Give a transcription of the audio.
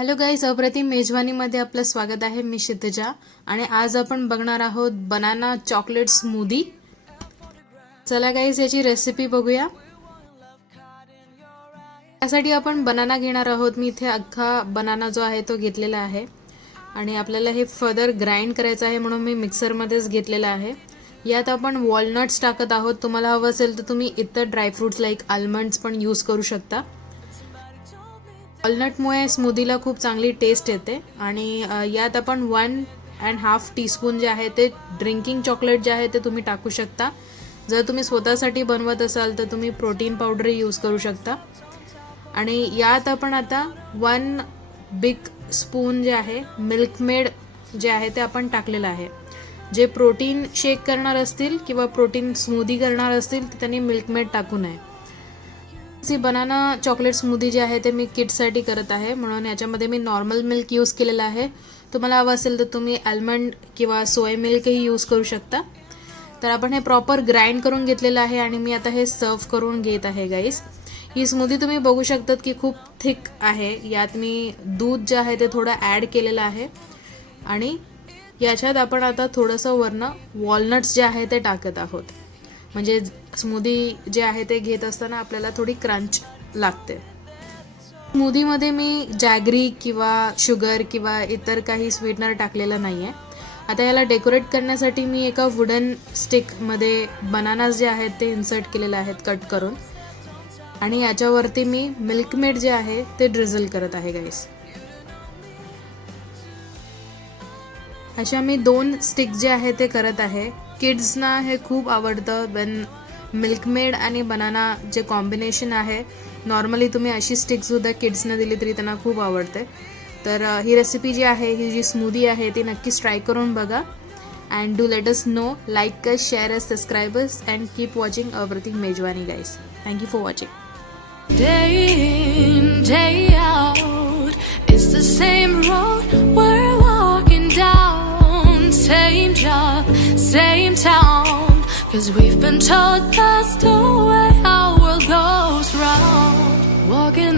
Hello guys, अप्रतिम मेजवानीमध्ये आपलं स्वागत आहे. मी क्षितिजा आणि आज आपण बघणार आहोत बनाना चॉकलेट स्मूदी. चला गाईज, याची रेसिपी बघूया. त्यासाठी आपण बनाना घेणार आहोत. मी इथे अख्खा बनाना जो आहे तो घेतलेला आहे आणि आपल्याला हे फर्दर ग्राइंड करायचं आहे, म्हणून मी मिक्सरमध्येच घेतलेला आहे. यात आपण वॉलनट्स टाकत आहोत. तुम्हाला हवं असेल तर तुम्ही इतर ड्रायफ्रुट्स लाईक आल्मंड्स पण यूज करू शकता. वॉलनटमुळे स्मूदीला खूप चांगली टेस्ट येते आणि यात आपण 1.5 टीस्पून जे आहे ते ड्रिंकिंग चॉकलेट जे आहे ते तुम्ही टाकू शकता. जर तुम्ही स्वतःसाठी बनवत असाल तर तुम्ही प्रोटीन पावडर यूज करू शकता. आणि यात आपण आता 1 बिग स्पून जे आहे मिल्कमेड जे आहे ते आपण टाकलेलं आहे. जे प्रोटीन शेक करणार असतील किंवा प्रोटीन स्मूदी करणार असतील तर त्यांनी मिल्कमेड टाकू नये. बनाना चॉकलेट स्मूदी जे आहे ते मी किड्ससाठी करत आहे, म्हणून याच्यामध्ये मी नॉर्मल मिल्क यूज केलेला आहे. तुम्हाला हवं असेल तर तुम्ही आल्मंड किंवा सोय मिल्कही यूज करू शकता. तर आपण हे प्रॉपर ग्राइंड करून घेतलेलं आहे आणि मी आता हे सर्व करून घेत आहे गाईस. ही स्मूदी तुम्ही बघू शकतात की खूप थिक आहे. यात मी दूध जे आहे ते थोडं ॲड केलेलं आहे आणि याच्यात आपण आता थोडंसं वरनं वॉलनट्स जे आहे ते टाकत आहोत. म्हणजे स्मूदी जे आहे ते घेत असताना आपल्याला थोडी क्रंच लागते. स्मूदीमध्ये मी जॅगरी किंवा शुगर किंवा इतर काही स्वीटनर टाकलेलं नाही आहे. आता याला डेकोरेट करण्यासाठी मी एका वुडन स्टिकमध्ये बनानास जे आहेत ते इन्सर्ट केलेले आहेत कट करून आणि याच्यावरती मी मिल्कमेड जे आहे ते ड्रिझल करत आहे गाईस. अशा मी 2 स्टिक जे आहे ते करत आहे. किड्सना हे खूप आवडतं. वेन मिल्कमेड आणि बनाना जे कॉम्बिनेशन आहे, नॉर्मली तुम्ही अशी स्टिकसुद्धा किड्सना दिली तरी त्यांना खूप आवडते. तर ही रेसिपी जी आहे, ही जी स्मूदी आहे ती नक्कीच ट्राय करून बघा. And do let us know, like us, share us, subscribers and keep watching अप्रतिम मेजवानी guys. Thank you for watching. Day in, day out, it's the same road we're walking down. Same job, same town, 'cause we've been told that's the way.